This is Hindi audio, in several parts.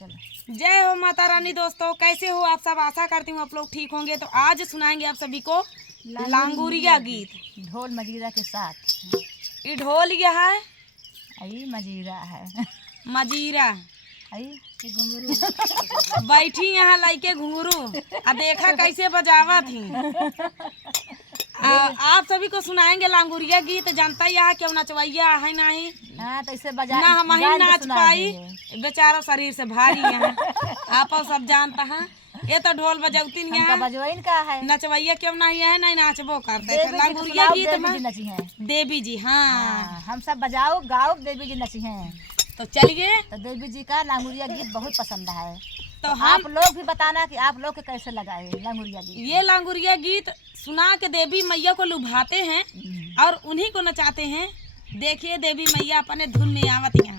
चलो। जय हो माता रानी। दोस्तों कैसे हो आप सब, आशा करती हूँ आप लोग ठीक होंगे। तो आज सुनाएंगे आप सभी को लांगुरिया गीत ढोल मजीरा के साथ। ये ढोल ये है, आई मजीरा है, मजीरा आई घुंघरू बैठी यहाँ लाइके घुंघरू आ देखा कैसे बजावा थी। आप सभी को सुनाएंगे लांगुरिया गीत। जानता ही है क्यों नचवैया है नहीं। हाँ तो इसे बजा ना हम ही नाच पाई, बेचारा शरीर से भारी है। आप सब जानता है ये तो ढोल बजौती नहीं है, बजवाइन का है, नचवैया क्यों नहीं है, नहीं नाचबो करते थे। लांगुरिया गीत में नची है देवी जी। हाँ हम सब बजाओ गाओ, देवी जी नची हैं। तो चलिए, तो देवी जी का लांगुरिया गीत बहुत पसंद है। तो आप लोग भी बताना कि आप लोग के कैसे लगा है लांगुरिया गीत। ये लांगुरिया गीत सुना के देवी मैया को लुभाते हैं और उन्हीं को नचाते हैं। देखिए देवी मैया अपने धुन में आवत हैं।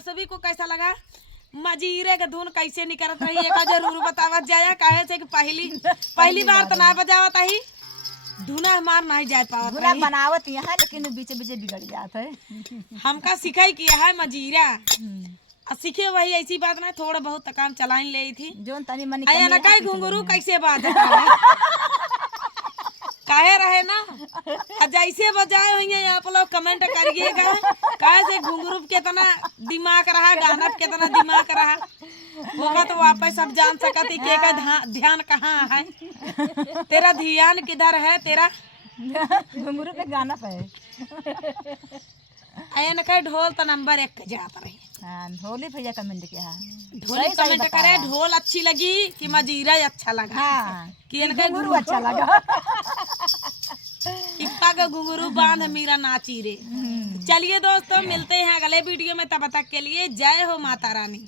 आप सभी को कैसा लगा, मजीरे के धुन कैसे निकलत रही है जरूर बतावत जाया, काहे से कि पहली बार तो ना बजावत ही, धुना हमार नहीं जा पावत धुना रही। बनावत यहाँ लेकिन बीचे बीचे बिगड़ जाता है। हमका सिखाई किया है मजीरा, और सीखे वही ऐसी बात ना, थोड़ा बहुत काम चलाइन ले थी। जोन तनी मनी आया ना कमी काहे है, घुंघरू कैसे बाजत रहे काहे रहे ना, और जैसे बजाए होंगे आप लोग कमेंट करिएगा, काहे से घुंघरू कितना दिमाग रहा, गाना कितना दिमाग रहा होगा, तो वापस सब जान सकती के का ध्यान कहाँ है, तेरा ध्यान किधर है तेरा। घुंघरू पे गाना पे। आया ना कहे ढोल तो नंबर 1 के जाता रही। हाँ ढोली भैया कमेंट किया है। ढोल कमेंट करे ढोल अच्छी लगी कि मजीरा अच्छा लगा, हाँ कि इनका घुंघरू अच्छा लगा। इप्पा का घुंघरू बांध मीरा नाची रे। चलिए दोस्तों, मिलते हैं अगले वीडियो में, तब तक के लिए जय हो माता रानी।